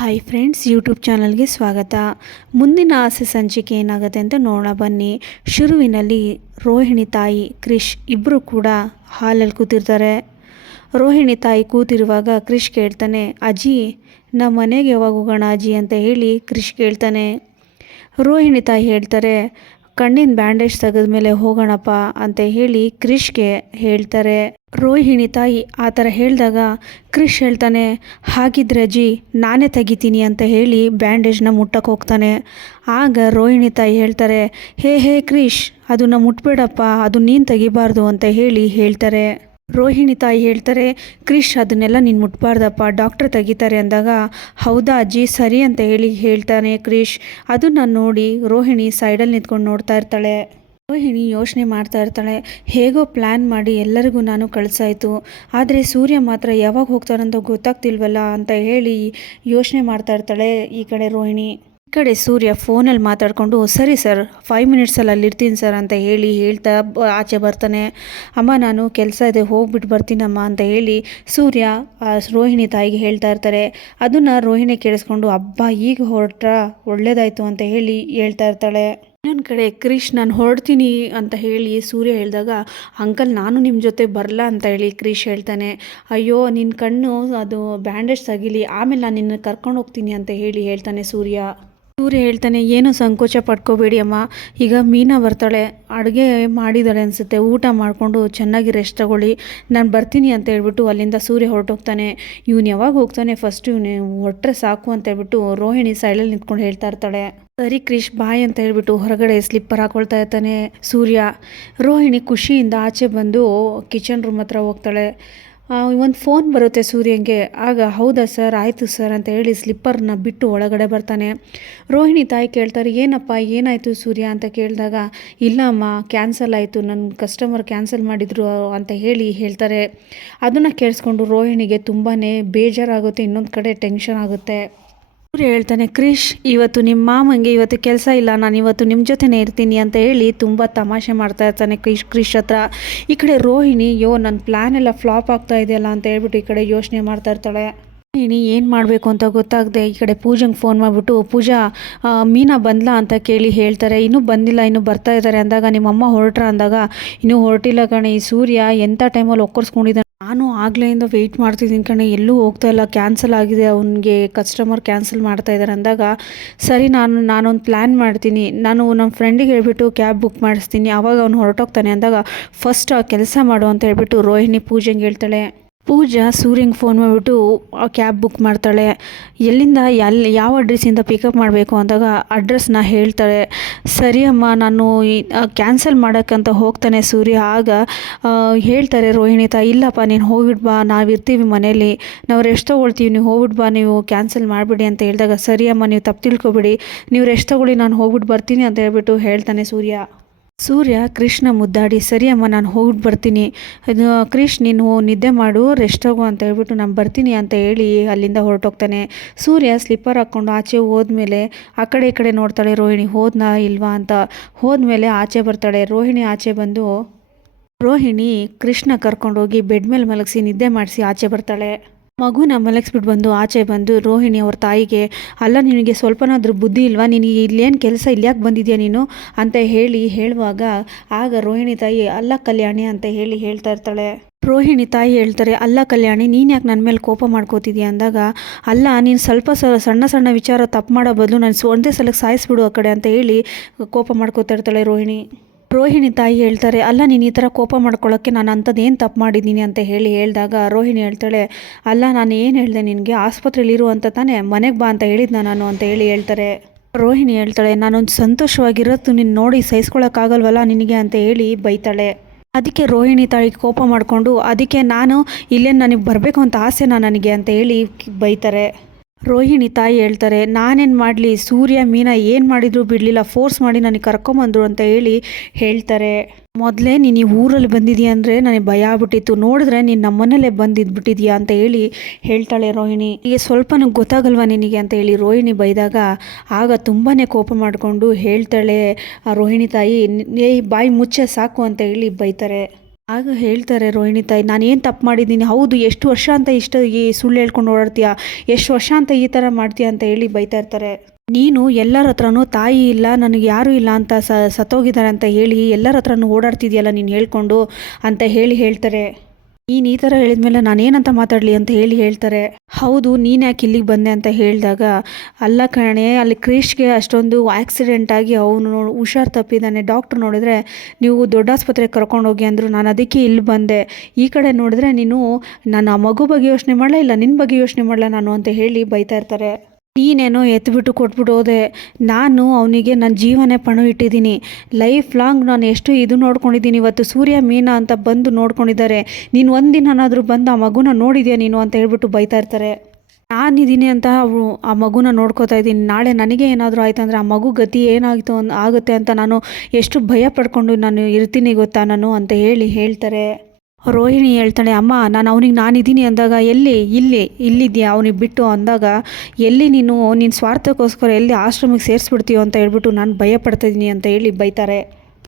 Hi friends, YouTube ಚಾನಲ್ಗೆ ಸ್ವಾಗತ. ಮುಂದಿನ ಆಸೆ ಸಂಚಿಕೆ ಏನಾಗುತ್ತೆ ಅಂತ ನೋಡೋಣ ಬನ್ನಿ. ಶುರುವಿನಲ್ಲಿ ರೋಹಿಣಿ ತಾಯಿ ಕ್ರಿಶ್ ಇಬ್ಬರು ಕೂಡ ಹಾಲಲ್ಲಿ ಕೂತಿರ್ತಾರೆ. ರೋಹಿಣಿ ತಾಯಿ ಕೂತಿರುವಾಗ ಕ್ರಿಶ್ ಕೇಳ್ತಾನೆ, ಅಜ್ಜಿ ನಮ್ಮ ಮನೆಗೆ ಯಾವಾಗ ಹೋಗೋಣ ಅಜ್ಜಿ ಅಂತ ಹೇಳಿ ಕ್ರಿಶ್ ಕೇಳ್ತಾನೆ. ರೋಹಿಣಿ ತಾಯಿ ಹೇಳ್ತಾರೆ, ಕಣ್ಣಿನ ಬ್ಯಾಂಡೇಜ್ ತೆಗೆದ್ಮೇಲೆ ಹೋಗೋಣಪ್ಪ ಅಂತ ಹೇಳಿ ಕ್ರಿಶ್ಗೆ ಹೇಳ್ತಾರೆ. ರೋಹಿಣಿ ತಾಯಿ ಆ ಥರ ಹೇಳಿದಾಗ ಕ್ರಿಶ್ ಹೇಳ್ತಾನೆ, ಹಾಗಿದ್ರೆ ಅಜ್ಜಿ ನಾನೇ ತೆಗಿತೀನಿ ಅಂತ ಹೇಳಿ ಬ್ಯಾಂಡೇಜ್ನ ಮುಟ್ಟಕ್ಕೆ ಹೋಗ್ತಾನೆ. ಆಗ ರೋಹಿಣಿ ತಾಯಿ ಹೇಳ್ತಾರೆ, ಹೇ ಕ್ರಿಶ್ ಅದನ್ನು ಮುಟ್ಬೇಡಪ್ಪ, ಅದು ನೀನು ತೆಗಿಬಾರ್ದು ಅಂತ ಹೇಳಿ ಹೇಳ್ತಾರೆ. ರೋಹಿಣಿ ತಾಯಿ ಹೇಳ್ತಾರೆ, ಕ್ರಿಶ್ ಅದನ್ನೆಲ್ಲ ನೀನು ಮುಟ್ಬಾರ್ದಪ್ಪ, ಡಾಕ್ಟ್ರ್ ತೆಗಿತಾರೆ ಅಂದಾಗ, ಹೌದಾ ಅಜ್ಜಿ ಸರಿ ಅಂತ ಹೇಳಿ ಹೇಳ್ತಾನೆ ಕ್ರಿಶ್. ಅದನ್ನು ನೋಡಿ ರೋಹಿಣಿ ಸೈಡಲ್ಲಿ ನಿಂತ್ಕೊಂಡು ನೋಡ್ತಾ ಇರ್ತಾಳೆ. ರೋಹಿಣಿ ಯೋಚನೆ ಮಾಡ್ತಾ ಇರ್ತಾಳೆ, ಹೇಗೋ ಪ್ಲ್ಯಾನ್ ಮಾಡಿ ಎಲ್ಲರಿಗೂ ನಾನು ಕಳಿಸಾಯಿತು, ಆದರೆ ಸೂರ್ಯ ಮಾತ್ರ ಯಾವಾಗ ಹೋಗ್ತಾರಂತ ಗೊತ್ತಾಗ್ತಿಲ್ವಲ್ಲ ಅಂತ ಹೇಳಿ ಯೋಚನೆ ಮಾಡ್ತಾ ಇರ್ತಾಳೆ ಈ ಕಡೆ ರೋಹಿಣಿ. ಈ ಕಡೆ ಸೂರ್ಯ ಫೋನಲ್ಲಿ ಮಾತಾಡಿಕೊಂಡು, ಸರಿ ಸರ್ 5 ಮಿನಿಟ್ಸಲ್ಲಿ ಅಲ್ಲಿರ್ತೀನಿ ಸರ್ ಅಂತ ಹೇಳಿ ಹೇಳ್ತಾ ಆಚೆ ಬರ್ತಾನೆ. ಅಮ್ಮ ನಾನು ಕೆಲಸ ಇದೆ ಹೋಗ್ಬಿಟ್ಟು ಬರ್ತೀನಮ್ಮ ಅಂತ ಹೇಳಿ ಸೂರ್ಯ ರೋಹಿಣಿ ತಾಯಿಗೆ ಹೇಳ್ತಾ ಇರ್ತಾರೆ. ಅದನ್ನು ರೋಹಿಣಿ ಕೇಳಿಸ್ಕೊಂಡು, ಹಬ್ಬ ಈಗ ಹೊರಟ್ರ ಒಳ್ಳೇದಾಯಿತು ಅಂತ ಹೇಳಿ ಹೇಳ್ತಾ ಇರ್ತಾಳೆ. ಇನ್ನೊಂದು ಕಡೆ ಕ್ರಿಶ್ ನಾನು ಹೊರಡ್ತೀನಿ ಅಂತ ಹೇಳಿ ಸೂರ್ಯ ಹೇಳಿದಾಗ, ಅಂಕಲ್ ನಾನು ನಿಮ್ಮ ಜೊತೆ ಬರಲ್ಲ ಅಂತ ಹೇಳಿ ಕ್ರಿಶ್ ಹೇಳ್ತಾನೆ. ಅಯ್ಯೋ ನಿನ್ನ ಕಣ್ಣು ಅದು ಬ್ಯಾಂಡೇಜ್ ತಗಿಲಿ ಆಮೇಲೆ ನಾನು ನಿನ್ನ ಕರ್ಕೊಂಡು ಹೋಗ್ತೀನಿ ಅಂತ ಹೇಳಿ ಹೇಳ್ತಾನೆ ಸೂರ್ಯ ಹೇಳ್ತಾನೆ, ಏನು ಸಂಕೋಚ ಪಡ್ಕೋಬೇಡಿ ಅಮ್ಮ, ಈಗ ಮೀನಾ ಬರ್ತಾಳೆ, ಅಡುಗೆ ಮಾಡಿದಾಳೆ ಅನಿಸುತ್ತೆ, ಊಟ ಮಾಡಿಕೊಂಡು ಚೆನ್ನಾಗಿ ರೆಸ್ಟ್ ತಗೊಳ್ಳಿ, ನಾನು ಬರ್ತೀನಿ ಅಂತ ಹೇಳ್ಬಿಟ್ಟು ಅಲ್ಲಿಂದ ಸೂರ್ಯ ಹೊರಟೋಗ್ತಾನೆ. ಇವನು ಯಾವಾಗ ಹೋಗ್ತಾನೆ ಫಸ್ಟು ಇವನು ಹೊರಟ್ರೆ ಸಾಕು ಅಂತ ಹೇಳ್ಬಿಟ್ಟು ರೋಹಿಣಿ ಸೈಡಲ್ಲಿ ನಿಂತ್ಕೊಂಡು ಹೇಳ್ತಾ ಇರ್ತಾಳೆ. ಸರಿ ಕ್ರಿಶ್ ಬಾಯ್ ಅಂತ ಹೇಳ್ಬಿಟ್ಟು ಹೊರಗಡೆ ಸ್ಲಿಪ್ಪರ್ ಹಾಕೊಳ್ತಾ ಇರ್ತಾನೆ ಸೂರ್ಯ. ರೋಹಿಣಿ ಖುಷಿಯಿಂದ ಆಚೆ ಬಂದು ಕಿಚನ್ ರೂಮ್ ಹತ್ರ ಹೋಗ್ತಾಳೆ. ಒಂದು ಫೋನ್ ಬರುತ್ತೆ ಸೂರ್ಯಂಗೆ. ಆಗ ಹೌದಾ ಸರ್, ಆಯಿತು ಸರ್ ಅಂತ ಹೇಳಿ ಸ್ಲಿಪ್ಪರ್ನ ಬಿಟ್ಟು ಒಳಗಡೆ ಬರ್ತಾನೆ. ರೋಹಿಣಿ ತಾಯಿ ಕೇಳ್ತಾರೆ, ಏನಪ್ಪ ಏನಾಯಿತು ಸೂರ್ಯ ಅಂತ ಕೇಳಿದಾಗ, ಇಲ್ಲ ಅಮ್ಮ ಕ್ಯಾನ್ಸಲ್ ಆಯಿತು, ನನ್ನ ಕಸ್ಟಮರ್ ಕ್ಯಾನ್ಸಲ್ ಮಾಡಿದರು ಅಂತ ಹೇಳಿ ಹೇಳ್ತಾರೆ. ಅದನ್ನು ಕೇಳಿಸ್ಕೊಂಡು ರೋಹಿಣಿಗೆ ತುಂಬಾ ಬೇಜಾರಾಗುತ್ತೆ, ಇನ್ನೊಂದು ಕಡೆ ಟೆನ್ಷನ್ ಆಗುತ್ತೆ. ಸೂರ್ಯ ಹೇಳ್ತಾನೆ, ಕ್ರಿಶ್ ಇವತ್ತು ನಿಮ್ಮ ಮಾಮಂಗೆ ಇವತ್ತು ಕೆಲಸ ಇಲ್ಲ, ನಾನು ಇವತ್ತು ನಿಮ್ಮ ಜೊತೆನೇ ಇರ್ತೀನಿ ಅಂತ ಹೇಳಿ ತುಂಬ ತಮಾಷೆ ಮಾಡ್ತಾ ಇರ್ತಾನೆ ಕ್ರಿಶ್ ಹತ್ರ. ಈ ಕಡೆ ರೋಹಿಣಿ, ನನ್ನ ಪ್ಲ್ಯಾನ್ ಎಲ್ಲ ಫ್ಲಾಪ್ ಆಗ್ತಾ ಇದೆಯಲ್ಲ ಅಂತ ಹೇಳ್ಬಿಟ್ಟು ಈ ಕಡೆ ಯೋಚನೆ ಮಾಡ್ತಾ ಇರ್ತಾಳೆ. ರೋಹಿಣಿ ಏನು ಮಾಡಬೇಕು ಅಂತ ಗೊತ್ತಾಗದೆ ಈ ಕಡೆ ಪೂಜಂಗೆ ಫೋನ್ ಮಾಡಿಬಿಟ್ಟು, ಪೂಜಾ ಮೀನಾ ಬಂದ್ಲಾ ಅಂತ ಕೇಳಿ ಹೇಳ್ತಾರೆ. ಇನ್ನೂ ಬಂದಿಲ್ಲ, ಇನ್ನೂ ಬರ್ತಾ ಇದ್ದಾರೆ ಅಂದಾಗ, ನಿಮ್ಮಮ್ಮ ಹೊರಟ್ರ ಅಂದಾಗ, ಇನ್ನೂ ಹೊರಟಿಲ್ಲ ಕಣೆ, ಈ ಸೂರ್ಯ ಎಂಥ ಟೈಮಲ್ಲಿ ಒಕ್ಕರ್ಸ್ಕೊಂಡಿದ್ದಾನೆ, ನಾನು ಆಗ್ಲೆಯಿಂದ ವೆಯ್ಟ್ ಮಾಡ್ತಿದ್ದೀನಿ ಕಣೆ, ಎಲ್ಲೂ ಹೋಗ್ತಾ ಇಲ್ಲ, ಕ್ಯಾನ್ಸಲ್ ಆಗಿದೆ, ಅವನಿಗೆ ಕಸ್ಟಮರ್ ಕ್ಯಾನ್ಸಲ್ ಮಾಡ್ತಾ ಇದ್ದಾರೆ ಅಂದಾಗ, ಸರಿ ನಾನೊಂದು ಪ್ಲ್ಯಾನ್ ಮಾಡ್ತೀನಿ, ನಾನು ನಮ್ಮ ಫ್ರೆಂಡಿಗೆ ಹೇಳ್ಬಿಟ್ಟು ಕ್ಯಾಬ್ ಬುಕ್ ಮಾಡಿಸ್ತೀನಿ, ಆವಾಗ ಅವ್ನು ಹೊರಟೋಗ್ತಾನೆ ಅಂದಾಗ, ಫಸ್ಟ್ ಆ ಕೆಲಸ ಮಾಡು ಅಂತ ಹೇಳ್ಬಿಟ್ಟು ರೋಹಿಣಿ ಪೂಜೆಗೆ ಹೇಳ್ತಾಳೆ. ಪೂಜಾ ಸೂರ್ಯಂಗೆ ಫೋನ್ ಮಾಡಿಬಿಟ್ಟು ಕ್ಯಾಬ್ ಬುಕ್ ಮಾಡ್ತಾಳೆ. ಎಲ್ಲಿಂದ ಯಾವ ಅಡ್ರೆಸ್ಸಿಂದ ಪಿಕಪ್ ಮಾಡಬೇಕು ಅಂದಾಗ ಅಡ್ರೆಸ್ನ ಹೇಳ್ತಾಳೆ. ಸರಿ ಅಮ್ಮ ನಾನು ಕ್ಯಾನ್ಸಲ್ ಮಾಡೋಕ್ಕಂತ ಹೋಗ್ತಾನೆ ಸೂರ್ಯ. ಆಗ ಹೇಳ್ತಾರೆ ರೋಹಿಣಿ ತಾಯಿ, ಇಲ್ಲಪ್ಪ ನೀನು ಹೋಗ್ಬಿಟ್ಟು ಬಾ, ನಾವಿರ್ತೀವಿ ಮನೇಲಿ, ನಾವು ರೆಸ್ಟ್ ತೊಗೊಳ್ತೀವಿ, ನೀವು ಹೋಗ್ಬಿಟ್ಟು ಬಾ, ನೀವು ಕ್ಯಾನ್ಸಲ್ ಮಾಡಿಬಿಡಿ ಅಂತ ಹೇಳಿದಾಗ, ಸರಿ ಅಮ್ಮ ನೀವು ತಪ್ಪು ತಿಳ್ಕೊಬೇಡಿ, ನೀವು ರೆಸ್ಟ್ ತೊಗೊಳ್ಳಿ, ನಾನು ಹೋಗ್ಬಿಟ್ಟು ಬರ್ತೀನಿ ಅಂತ ಹೇಳ್ಬಿಟ್ಟು ಹೇಳ್ತಾನೆ ಸೂರ್ಯ ಕೃಷ್ಣ ಮುದ್ದಾಡಿ, ಸರಿ ಅಮ್ಮ ನಾನು ಹೋಗ್ಬಿಟ್ಟು ಬರ್ತೀನಿ, ಕ್ರಿಶ್ ನೀನು ನಿದ್ದೆ ಮಾಡು, ರೆಸ್ಟ್ ಹೋಗು ಅಂತ ಹೇಳ್ಬಿಟ್ಟು ನಾನು ಬರ್ತೀನಿ ಅಂತ ಹೇಳಿ ಅಲ್ಲಿಂದ ಹೊರಟೋಗ್ತಾನೆ. ಸೂರ್ಯ ಸ್ಲಿಪ್ಪರ್ ಹಾಕ್ಕೊಂಡು ಆಚೆ ಹೋದ್ಮೇಲೆ ಆ ಕಡೆ ಈ ಕಡೆ ನೋಡ್ತಾಳೆ ರೋಹಿಣಿ ಹೋದ್ನಾ ಇಲ್ವಾ ಅಂತ. ಹೋದ್ಮೇಲೆ ಆಚೆ ಬರ್ತಾಳೆ. ರೋಹಿಣಿ ಆಚೆ ಬಂದು ರೋಹಿಣಿ ಕೃಷ್ಣ ಕರ್ಕೊಂಡೋಗಿ ಬೆಡ್ ಮೇಲೆ ಮಲಗಿಸಿ ನಿದ್ದೆ ಮಾಡಿಸಿ ಆಚೆ ಬರ್ತಾಳೆ. ಮಗುನ ಮಲಗಿಸ್ಬಿಟ್ಟು ಬಂದು ಆಚೆ ಬಂದು ರೋಹಿಣಿ ಅವ್ರ ತಾಯಿಗೆ, ಅಲ್ಲ ನಿನಗೆ ಸ್ವಲ್ಪನಾದ್ರೂ ಬುದ್ಧಿ ಇಲ್ವಾ, ನೀನು ಇಲ್ಲೇನು ಕೆಲಸ ಇಲ್ಯಾಕೆ ಬಂದಿದ್ಯಾ ನೀನು ಅಂತ ಹೇಳುವಾಗ ಆಗ ರೋಹಿಣಿ ತಾಯಿ, ಅಲ್ಲ ಕಲ್ಯಾಣಿ ಅಂತ ಹೇಳ್ತಾ ಇರ್ತಾಳೆ. ರೋಹಿಣಿ ತಾಯಿ ಹೇಳ್ತಾರೆ, ಅಲ್ಲ ಕಲ್ಯಾಣಿ ನೀನು ಯಾಕೆ ನನ್ನ ಮೇಲೆ ಕೋಪ ಮಾಡ್ಕೋತಿದ್ಯಾ ಅಂದಾಗ, ಅಲ್ಲ ನೀನು ಸ್ವಲ್ಪ ಸಣ್ಣ ವಿಚಾರ ತಪ್ಪು ಮಾಡೋ ಬದಲು ನಾನು ಒಂದೇ ಸಲಕ್ಕೆ ಸಾಯಿಸ್ಬಿಡು ಆ ಕಡೆ ಅಂತ ಹೇಳಿ ಕೋಪ ಮಾಡ್ಕೋತಾ ಇರ್ತಾಳೆ ರೋಹಿಣಿ ತಾಯಿ ಹೇಳ್ತಾರೆ, ಅಲ್ಲ ನೀನು ಈ ಥರ ಕೋಪ ಮಾಡ್ಕೊಳ್ಳೋಕ್ಕೆ ನಾನು ಅಂಥದ್ದು ಏನು ತಪ್ಪು ಮಾಡಿದ್ದೀನಿ ಅಂತ ಹೇಳಿದಾಗ ರೋಹಿಣಿ ಹೇಳ್ತಾಳೆ, ಅಲ್ಲ ನಾನು ಏನು ಹೇಳಿದೆ ನಿನಗೆ, ಆಸ್ಪತ್ರೆಯಲ್ಲಿರು ಅಂತ ತಾನೇ, ಮನೆಗೆ ಬಾ ಅಂತ ಹೇಳಿದ್ನ ನಾನು ಅಂತ ಹೇಳ್ತಾರೆ. ರೋಹಿಣಿ ಹೇಳ್ತಾಳೆ, ನಾನೊಂದು ಸಂತೋಷವಾಗಿರೋದು ನಿನ್ನ ನೋಡಿ ಸಹಿಸ್ಕೊಳ್ಳೋಕ್ಕಾಗಲ್ವಲ್ಲ ನಿನಗೆ ಅಂತ ಹೇಳಿ ಬೈತಾಳೆ. ಅದಕ್ಕೆ ರೋಹಿಣಿ ತಾಯಿ ಕೋಪ ಮಾಡಿಕೊಂಡು, ಅದಕ್ಕೆ ನಾನು ಇಲ್ಲೇ ನನಗೆ ಬರಬೇಕು ಅಂತ ಆಸೆನಾ ನನಗೆ ಅಂತ ಹೇಳಿ ಬೈತಾರೆ. ರೋಹಿಣಿ ತಾಯಿ ಹೇಳ್ತಾರೆ, ನಾನೇನು ಮಾಡಲಿ, ಸೂರ್ಯ ಮೀನಾ ಏನು ಮಾಡಿದ್ರು ಬಿಡಲಿಲ್ಲ, ಫೋರ್ಸ್ ಮಾಡಿ ನನಗೆ ಕರ್ಕೊಂಬಂದರು ಅಂತ ಹೇಳಿ ಹೇಳ್ತಾರೆ. ಮೊದಲೇ ನೀನು ಈ ಊರಲ್ಲಿ ಬಂದಿದೆಯಾ ಅಂದರೆ ನನಗೆ ಭಯ ಆಗ್ಬಿಟ್ಟಿತ್ತು, ನೋಡಿದ್ರೆ ನೀನು ನಮ್ಮನೇಲೇ ಬಂದಿದ್ಬಿಟ್ಟಿದ್ಯಾ ಅಂತ ಹೇಳಿ ಹೇಳ್ತಾಳೆ ರೋಹಿಣಿ. ಈಗ ಸ್ವಲ್ಪನೂ ಗೊತ್ತಾಗಲ್ವಾ ನಿನಗೆ ಅಂತ ಹೇಳಿ ರೋಹಿಣಿ ಬೈದಾಗ ಆಗ ತುಂಬಾ ಕೋಪ ಮಾಡಿಕೊಂಡು ಹೇಳ್ತಾಳೆ ರೋಹಿಣಿ ತಾಯಿ, ಬಾಯಿ ಮುಚ್ಚೆ ಸಾಕು ಅಂತ ಹೇಳಿ ಬೈತಾರೆ. ಆಗ ಹೇಳ್ತಾರೆ ರೋಹಿಣಿ ತಾಯಿ, ನಾನೇನು ತಪ್ಪು ಮಾಡಿದ್ದೀನಿ, ಹೌದು ಎಷ್ಟು ವರ್ಷ ಅಂತ ಈ ಸುಳ್ಳು ಹೇಳ್ಕೊಂಡು ಓಡಾಡ್ತೀಯ, ಎಷ್ಟು ವರ್ಷ ಅಂತ ಈ ಥರ ಮಾಡ್ತೀಯ ಅಂತ ಹೇಳಿ ಬೈತಾ ಇರ್ತಾರೆ. ನೀನು ಎಲ್ಲರ ಹತ್ರನೂ ತಾಯಿ ಇಲ್ಲ, ನನಗೆ ಯಾರೂ ಇಲ್ಲ ಅಂತ ಸತ್ತೋಗಿದ್ದಾರೆ ಅಂತ ಹೇಳಿ ಎಲ್ಲರ ಹತ್ರನೂ ಓಡಾಡ್ತಿದ್ಯಲ್ಲ ನೀನು ಹೇಳ್ಕೊಂಡು ಅಂತ ಹೇಳ್ತಾರೆ. ನೀನು ಈ ಥರ ಹೇಳಿದ್ಮೇಲೆ ನಾನೇನಂತ ಮಾತಾಡಲಿ ಅಂತ ಹೇಳ್ತಾರೆ. ಹೌದು, ನೀನು ಯಾಕೆ ಇಲ್ಲಿಗೆ ಬಂದೆ ಅಂತ ಹೇಳಿದಾಗ, ಅಲ್ಲ ಕಣೆ, ಅಲ್ಲಿ ಕ್ರಿಶ್ಗೆ ಅಷ್ಟೊಂದು ಆಕ್ಸಿಡೆಂಟ್ ಆಗಿ ಅವನು ಹುಷಾರು ತಪ್ಪಿದ್ದಾನೆ, ಡಾಕ್ಟ್ರು ನೋಡಿದ್ರೆ ನೀವು ದೊಡ್ಡ ಆಸ್ಪತ್ರೆಗೆ ಕರ್ಕೊಂಡೋಗಿ ಅಂದರು, ನಾನು ಅದಕ್ಕೆ ಇಲ್ಲಿ ಬಂದೆ. ಈ ಕಡೆ ನೋಡಿದ್ರೆ ನೀನು ನಾನು ಆ ಮಗು ಬಗ್ಗೆ ಯೋಚನೆ ಮಾಡಲ್ಲ, ಇಲ್ಲ ನಿನ್ನ ಬಗ್ಗೆ ಯೋಚನೆ ಮಾಡಲ್ಲ ನಾನು ಅಂತ ಹೇಳಿ ಬೈತಾ ಇರ್ತಾರೆ. ನೀನೇನೋ ಎತ್ಬಿಟ್ಟು ಕೊಟ್ಬಿಟ್ಟು ಹೋದೆ, ನಾನು ಅವನಿಗೆ ನನ್ನ ಜೀವನೇ ಪಣ ಇಟ್ಟಿದ್ದೀನಿ, ಲೈಫ್ ಲಾಂಗ್ ನಾನು ಎಷ್ಟು ಇದು ನೋಡ್ಕೊಂಡಿದ್ದೀನಿ. ಇವತ್ತು ಸೂರ್ಯ ಮೀನಾ ಅಂತ ಬಂದು ನೋಡ್ಕೊಂಡಿದ್ದಾರೆ, ನೀನು ಒಂದಿನಾದರೂ ಬಂದು ಆ ಮಗುನ ನೋಡಿದ್ಯಾ ನೀನು ಅಂತ ಹೇಳ್ಬಿಟ್ಟು ಬೈತಾ ಇರ್ತಾರೆ. ನಾನಿದ್ದೀನಿ ಅಂತ ಆ ಮಗುನ ನೋಡ್ಕೋತಾ ಇದ್ದೀನಿ, ನಾಳೆ ನನಗೆ ಏನಾದರೂ ಆಯ್ತಂದರೆ ಆ ಮಗು ಗತಿ ಏನಾಯಿತು ಆಗುತ್ತೆ ಅಂತ ನಾನು ಎಷ್ಟು ಭಯ ಪಡ್ಕೊಂಡು ನಾನು ಇರ್ತೀನಿ ಗೊತ್ತಾ ನಾನು ಅಂತ ಹೇಳ್ತಾರೆ. ರೋಹಿಣಿ ಹೇಳ್ತಾಳೆ, ಅಮ್ಮ ನಾನಿದ್ದೀನಿ ಅಂದಾಗ ಇಲ್ಲಿದ್ಯಾ ಅವನಿಗೆ ಬಿಟ್ಟು ಅಂದಾಗ, ಎಲ್ಲಿ ನೀನು ಸ್ವಾರ್ಥಕ್ಕೋಸ್ಕರ ಎಲ್ಲಿ ಆಶ್ರಮಕ್ಕೆ ಸೇರಿಸ್ಬಿಡ್ತೀಯೋ ಅಂತ ಹೇಳ್ಬಿಟ್ಟು ನಾನು ಭಯ ಪಡ್ತಾಯಿದ್ದೀನಿ ಅಂತ ಹೇಳಿ ಬೈತಾರೆ.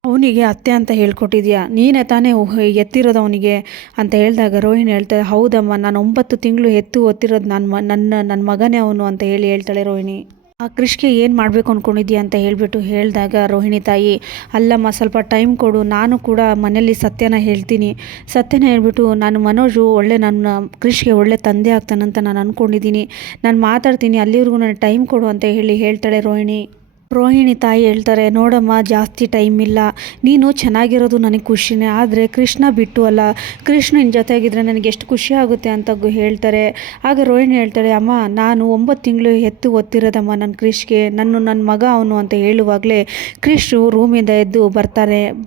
ಅವನಿಗೆ ಅತ್ತೆ ಅಂತ ಹೇಳ್ಕೊಟ್ಟಿದ್ಯಾ, ನೀನೇ ತಾನೇ ಎತ್ತಿರೋದು ಅವನಿಗೆ ಅಂತ ಹೇಳಿದಾಗ ರೋಹಿಣಿ ಹೇಳ್ತಾಳೆ, ಹೌದಮ್ಮ, ನಾನು 9 ತಿಂಗಳು ಒತ್ತಿರೋದು ನನ್ನ ಮಗನೇ ಅವನು ಅಂತ ಹೇಳ್ತಾಳೆ ರೋಹಿಣಿ. ಆ ಕ್ರಿಶ್ಗೆ ಏನು ಮಾಡಬೇಕು ಅಂದ್ಕೊಂಡಿದ್ಯಾ ಅಂತ ಹೇಳಿದಾಗ ರೋಹಿಣಿ ತಾಯಿ, ಅಲ್ಲಮ್ಮ ಸ್ವಲ್ಪ ಟೈಮ್ ಕೊಡು, ನಾನು ಕೂಡ ಮನೇಲಿ ಸತ್ಯನ ಹೇಳ್ತೀನಿ, ಸತ್ಯನ ಹೇಳ್ಬಿಟ್ಟು ನಾನು ಮನೋಜು ನನ್ನ ಕ್ರಿಶ್ಗೆ ಒಳ್ಳೆ ತಂದೆ ಆಗ್ತಾನಂತ ನಾನು ಅಂದ್ಕೊಂಡಿದ್ದೀನಿ, ನಾನು ಮಾತಾಡ್ತೀನಿ, ಅಲ್ಲಿವರೆಗೂ ನನಗೆ ಟೈಮ್ ಕೊಡು ಅಂತ ಹೇಳ್ತಾಳೆ ರೋಹಿಣಿ ತಾಯಿ ಹೇಳ್ತಾರೆ, ನೋಡಮ್ಮ, ಜಾಸ್ತಿ ಟೈಮ್ ಇಲ್ಲ, ನೀನು ಚೆನ್ನಾಗಿರೋದು ನನಗೆ ಖುಷಿನೇ, ಆದರೆ ಕೃಷ್ಣ ಬಿಟ್ಟು ಅಲ್ಲ, ಕೃಷ್ಣನ ಜೊತೆಗಿದ್ರೆ ನನಗೆ ಎಷ್ಟು ಖುಷಿ ಆಗುತ್ತೆ ಅಂತ ಹೇಳ್ತಾರೆ. ಆಗ ರೋಹಿಣಿ ಹೇಳ್ತಾಳೆ, ಅಮ್ಮ, ನಾನು 9 ತಿಂಗಳು ಒತ್ತಿರೋದಮ್ಮ ನನ್ನ ಕ್ರಿಶ್ಗೆ, ನನ್ನ ಮಗ ಅವನು ಅಂತ ಹೇಳುವಾಗಲೇ ಕ್ರಿಶು ರೂಮಿಂದ ಎದ್ದು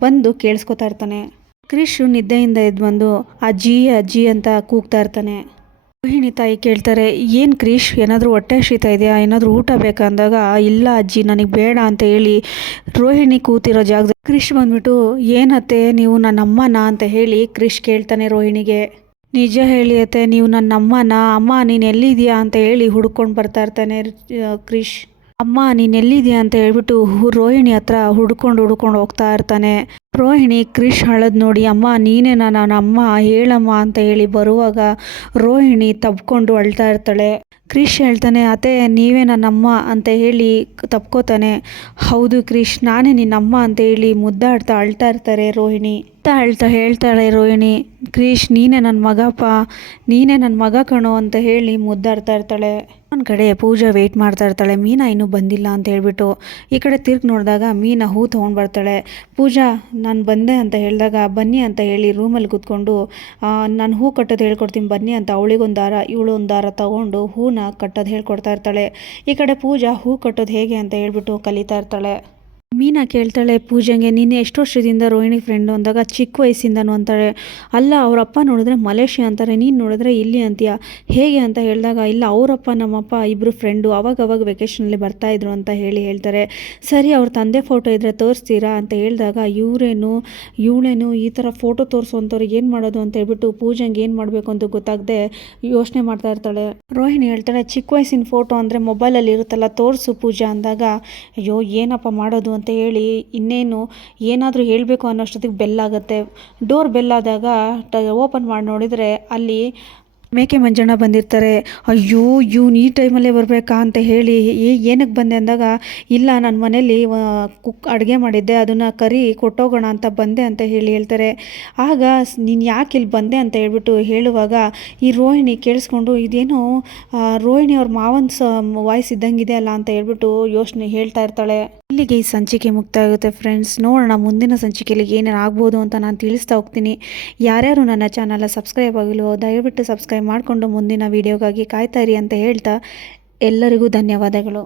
ಬಂದು ಕೇಳಿಸ್ಕೊತಾ ಇರ್ತಾನೆ. ಕ್ರಿಶು ನಿದ್ದೆಯಿಂದ ಎದ್ದು ಬಂದು ಅಜ್ಜಿ ಅಂತ ಕೂಗ್ತಾ ಇರ್ತಾನೆ. ರೋಹಿಣಿ ತಾಯಿ ಕೇಳ್ತಾರೆ, ಏನು ಕ್ರಿಶ್, ಏನಾದರೂ ಹೊಟ್ಟೆ ಹಸಿತಾ ಇದೆಯಾ, ಏನಾದರೂ ಊಟ ಬೇಕಾ ಅಂದಾಗ, ಇಲ್ಲ ಅಜ್ಜಿ, ನನಗೆ ಬೇಡ ಅಂತ ಹೇಳಿ ರೋಹಿಣಿ ಕೂತಿರೋ ಜಾಗದಲ್ಲಿ ಕ್ರಿಶ್ ಬಂದ್ಬಿಟ್ಟು, ಏನತ್ತೆ ನೀವು ನನ್ನ ಅಮ್ಮನ ಅಂತ ಹೇಳಿ ಕ್ರಿಶ್ ಕೇಳ್ತಾನೆ ರೋಹಿಣಿಗೆ. ನಿಜ ಹೇಳಿ ಅತ್ತೆ, ನೀವು ನನ್ನ ಅಮ್ಮನ, ಅಮ್ಮ ನೀನು ಎಲ್ಲಿದೆಯಾ ಅಂತ ಹೇಳಿ ಹುಡ್ಕೊಂಡು ಬರ್ತಾ ಇರ್ತಾನೆ ಕ್ರಿಶ್. ಅಮ್ಮ ನೀನು ಎಲ್ಲಿದೆಯಾ ಅಂತ ಹೇಳ್ಬಿಟ್ಟು ರೋಹಿಣಿ ಹತ್ರ ಹುಡ್ಕೊಂಡು ಹೋಗ್ತಾ ಇರ್ತಾನೆ. ರೋಹಿಣಿ ಕ್ರಿಶ್ ಅಳದ್ ನೋಡಿ, ಅಮ್ಮ ನೀನೇ ನನ್ನ ಅಮ್ಮ, ಹೇಳಮ್ಮ ಅಂತ ಹೇಳಿ ಬರುವಾಗ ರೋಹಿಣಿ ತಬ್ಕೊಂಡು ಅಳ್ತಾ ಇರ್ತಾಳೆ. ಕ್ರಿಶ್ ಹೇಳ್ತಾನೆ, ಅತ್ತೆ ನೀವೇ ನನ್ನಮ್ಮ ಅಂತ ಹೇಳಿ ತಪ್ಕೋತಾನೆ. ಹೌದು ಕ್ರಿಶ್, ನಾನೇ ನಿನ್ನಮ್ಮ ಅಂತ ಹೇಳಿ ಮುದ್ದಾಡ್ತಾ ಅಳ್ತಾ ಇರ್ತಾರೆ ರೋಹಿಣಿ. ಹೇಳ್ತಾಳೆ ರೋಹಿಣಿ, ಕ್ರಿಶ್ ನೀನೇ ನನ್ನ ಮಗಪ್ಪ, ನೀನೇ ನನ್ನ ಮಗ ಕಣೋ ಅಂತ ಹೇಳಿ ಮುದ್ದಾಡ್ತಾ ಇರ್ತಾಳೆ. ಒಂದು ಕಡೆ ಪೂಜಾ ವೆಯ್ಟ್ ಮಾಡ್ತಾ ಇರ್ತಾಳೆ, ಮೀನಾ ಇನ್ನೂ ಬಂದಿಲ್ಲ ಅಂತ ಹೇಳ್ಬಿಟ್ಟು. ಈ ಕಡೆ ತಿರ್ಗಿ ನೋಡಿದಾಗ ಮೀನಾ ಹೂ ತೊಗೊಂಡು ಬರ್ತಾಳೆ. ಪೂಜಾ ನಾನು ಬಂದೆ ಅಂತ ಹೇಳಿದಾಗ, ಬನ್ನಿ ಅಂತ ಹೇಳಿ ರೂಮಲ್ಲಿ ಕೂತ್ಕೊಂಡು, ನಾನು ಹೂ ಕಟ್ಟೋದು ಹೇಳ್ಕೊಡ್ತೀನಿ ಬನ್ನಿ ಅಂತ ಅವಳಿಗೊಂದು ದಾರ ಇವಳೊಂದು ದಾರ ತೊಗೊಂಡು ಹೂನ ಕಟ್ಟೋದು ಹೇಳ್ಕೊಡ್ತಾ ಇರ್ತಾಳೆ. ಈ ಕಡೆ ಪೂಜಾ ಹೂ ಕಟ್ಟೋದು ಹೇಗೆ ಅಂತ ಹೇಳ್ಬಿಟ್ಟು ಕಲಿತಾ ಇರ್ತಾಳೆ. ಮೀನಾ ಕೇಳ್ತಾಳೆ ಪೂಜೆಗೆ, ನೀನು ಎಷ್ಟು ವರ್ಷದಿಂದ ರೋಹಿಣಿ ಫ್ರೆಂಡು ಅಂದಾಗ, ಚಿಕ್ಕ ವಯಸ್ಸಿಂದನೂ ಅಂತಾಳೆ. ಅಲ್ಲ ಅವರಪ್ಪ ನೋಡಿದ್ರೆ ಮಲೇಷ್ಯಾ ಅಂತಾರೆ, ನೀನು ನೋಡಿದ್ರೆ ಇಲ್ಲಿ ಅಂತೀಯ, ಹೇಗೆ ಅಂತ ಹೇಳಿದಾಗ, ಇಲ್ಲ ಅವರಪ್ಪ ನಮ್ಮಪ್ಪ ಇಬ್ಬರು ಫ್ರೆಂಡು, ಅವಾಗ ವೆಕೇಷನಲ್ಲಿ ಬರ್ತಾಯಿದ್ರು ಅಂತ ಹೇಳ್ತಾರೆ. ಸರಿ, ಅವ್ರ ತಂದೆ ಫೋಟೋ ಇದ್ದರೆ ತೋರಿಸ್ತೀರಾ ಅಂತ ಹೇಳಿದಾಗ, ಇವಳೇನು ಈ ಥರ ಫೋಟೋ ತೋರಿಸುವಂಥವ್ರಿಗೆ ಏನು ಮಾಡೋದು ಅಂತ ಹೇಳ್ಬಿಟ್ಟು ಪೂಜೆಗೆ ಏನು ಮಾಡಬೇಕು ಅಂತ ಗೊತ್ತಾಗದೆ ಯೋಚನೆ ಮಾಡ್ತಾ ಇರ್ತಾಳೆ. ರೋಹಿಣಿ ಹೇಳ್ತಾಳೆ, ಚಿಕ್ಕ ವಯಸ್ಸಿನ ಫೋಟೋ ಅಂದರೆ ಮೊಬೈಲಲ್ಲಿ ಇರುತ್ತಲ್ಲ, ತೋರಿಸು ಪೂಜಾ ಅಂದಾಗ, ಅಯ್ಯೋ ಏನಪ್ಪ ಮಾಡೋದು ಅಂತ ಹೇಳಿ ಇನ್ನೇನು ಏನಾದರೂ ಹೇಳಬೇಕು ಅನ್ನೋಷ್ಟೊತ್ತಿಗೆ ಬೆಲ್ಲಾಗುತ್ತೆ. ಡೋರ್ ಬೆಲ್ಲಾದಾಗ ಓಪನ್ ಮಾಡಿ ನೋಡಿದರೆ ಅಲ್ಲಿ ಮೇಕೆ ಮಂಜಣ್ಣ ಬಂದಿರ್ತಾರೆ. ಅಯ್ಯೋ ಇವ್ನು ಈ ಟೈಮಲ್ಲೇ ಬರಬೇಕಾ ಅಂತ ಹೇಳಿ, ಏನಕ್ಕೆ ಬಂದೆ ಅಂದಾಗ, ಇಲ್ಲ ನನ್ನ ಮನೇಲಿ ಅಡುಗೆ ಮಾಡಿದ್ದೆ, ಅದನ್ನು ಕರಿ ಕೊಟ್ಟೋಗೋಣ ಅಂತ ಬಂದೆ ಅಂತ ಹೇಳ್ತಾರೆ. ಆಗ ನೀನು ಯಾಕೆ ಇಲ್ಲಿ ಬಂದೆ ಅಂತ ಹೇಳ್ಬಿಟ್ಟು ಹೇಳುವಾಗ ಈ ರೋಹಿಣಿ ಕೇಳಿಸ್ಕೊಂಡು, ಇದೇನೋ ರೋಹಿಣಿ ಅವ್ರ ಮಾವನ ವಾಯ್ಸ್ ಇದ್ದಂಗಿದೆ ಅಲ್ಲ ಅಂತ ಹೇಳ್ಬಿಟ್ಟು ಯೋಚನೆ ಹೇಳ್ತಾ ಇರ್ತಾಳೆ. ಇಲ್ಲಿಗೆ ಈ ಸಂಚಿಕೆ ಮುಕ್ತಾಯ ಆಗುತ್ತೆ ಫ್ರೆಂಡ್ಸ್. ನೋಡೋಣ ಮುಂದಿನ ಸಂಚಿಕೆಯಲ್ಲಿ ಏನೇನು ಆಗ್ಬೋದು ಅಂತ ನಾನು ತಿಳಿಸ್ತಾ ಹೋಗ್ತೀನಿ. ಯಾರ್ಯಾರು ನನ್ನ ಚಾನಲ್ ಸಬ್ಸ್ಕ್ರೈಬ್ ಆಗಿಲ್ವೋ ದಯವಿಟ್ಟು ಸಬ್ಸ್ಕ್ರೈಬ್ ಮಾಡಿಕೊಂಡು ಮುಂದಿನ ವೀಡಿಯೋಗಾಗಿ ಕಾಯ್ತಾ ಇರಿ ಅಂತ ಹೇಳ್ತಾ ಎಲ್ಲರಿಗೂ ಧನ್ಯವಾದಗಳು.